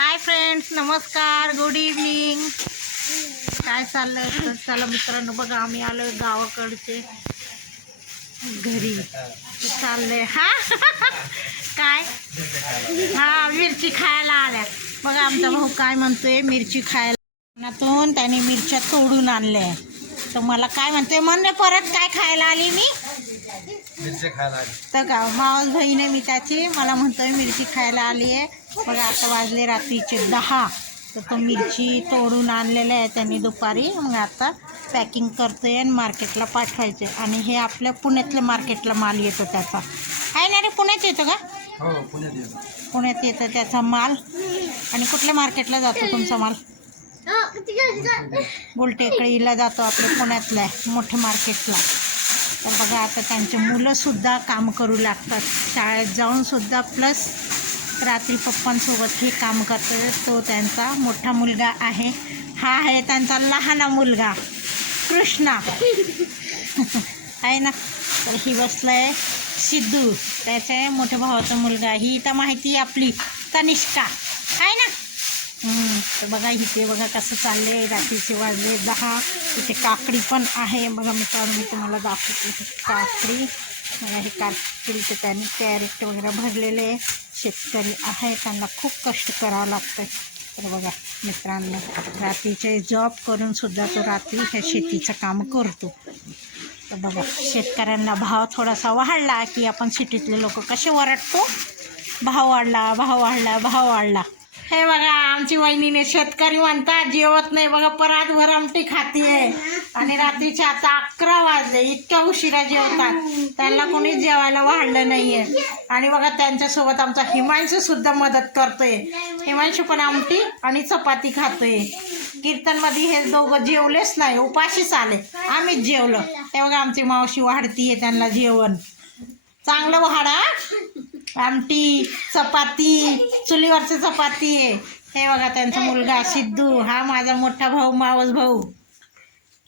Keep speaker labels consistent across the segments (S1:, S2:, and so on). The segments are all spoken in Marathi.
S1: हाय फ्रेंड्स नमस्कार. गुड इव्हनिंग काय चाललंय? तर चला मित्रांनो बघा आम्ही आलो गावाकडचे. घरी. चाललंय. हा? काय? हा मिरची खायला आल्या बघा आमचा भाऊ काय म्हणतोय? मिरची खायला त्याने मिरच्या तोडून आणल्या तर मला काय म्हणतोय म्हणणे परत काय खायला आली मी?
S2: मिरची खायला आली.
S1: तर का मावस बहीण आहे मी त्याची मला म्हणतोय मिरची खायला आली आहे. बघा आता वाजले रात्रीचे दहा. तर तो मिरची तोडून आणलेलं आहे त्यांनी दुपारी. मग आता पॅकिंग करतोय आणि मार्केटला पाठवायचे आणि हे आपल्या पुण्यातल्या मार्केटला माल येतो त्याचा. आहे ना रे पुण्यात येतो का?
S2: हो पुण्यात येतो.
S1: पुण्यात येतं त्याचा माल. आणि कुठल्या मार्केटला जातो तुमचा माल? बुलटेकडीला जातो आपल्या पुण्यातल्या मोठ्या मार्केटला तर बघा आता त्यांचे मुलंसुद्धा काम करू लागतात. शाळेत जाऊनसुद्धा प्लस रात्री पप्पांसोबत हे काम करतो तो त्यांचा मोठा मुलगा आहे. हा आहे त्यांचा लहान मुलगा कृष्णा. आहे ना? तर ही बसलाय सिद्धू. त्याच्या मोठ्या भावाचा मुलगा. ही तर माहिती आहे आपली. तनिष्का. आहे ना? तर बघा इथे बघा कसं चाललंय. रात्रीचे वाजले दहा. इथे काकडी पण आहे. बघा मित्रांनो मी तुम्हाला दाखवते. काकडी. बघा हे काकडीचे त्यांनी कॅरेट वगैरे भरलेले आहे. शेतकरी आहे. त्यांना खूप कष्ट करावं लागतं तर बघा मित्रांनो रात्रीचे जॉब करून सुद्धा तो रात्री ह्या शेतीचं काम करतो. तर बघा शेतकऱ्यांना भाव थोडासा वाढला की आपण सिटीतले लोक कसे वरटतो? भाव वाढला भाव वाढला भाव वाढला. हे बघा आमची वहिनीने शेतकरी म्हणतात जेवत नाही बघा परातभर आमटी खातीये. आणि रात्रीचे आता अकरा वाजले इतक्या उशिरा जेवतात. त्यांना कोणीच जेवायला वाढलं नाहीये. आणि बघा त्यांच्यासोबत आमचा हिमांशू सुद्धा मदत करतोय. हिमांशू पण आमटी आणि चपाती खातोय. कीर्तनमध्ये हे दोघं जेवलेच नाही उपाशीच आले. आम्हीच जेवलो. ते बघा आमची मावशी वाढतीये त्यांना जेवण. चांगलं वाढा आमटी चपाती चुलीवरची चपाती. आहे हे बघा त्यांचा मुलगा सिद्धू हा माझा मोठा भाऊ मावस भाऊ.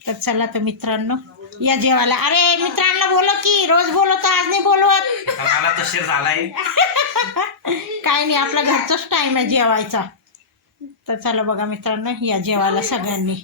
S1: तर चला तर मित्रांनो या जेवायला. अरे मित्रांना बोलो की. रोज बोलवतो आज नाही बोलवत.
S2: झालाय.
S1: काय नाही आपला घरचाच टाईम आहे जेवायचा. तर चला बघा मित्रांनो या जेवायला सगळ्यांनी.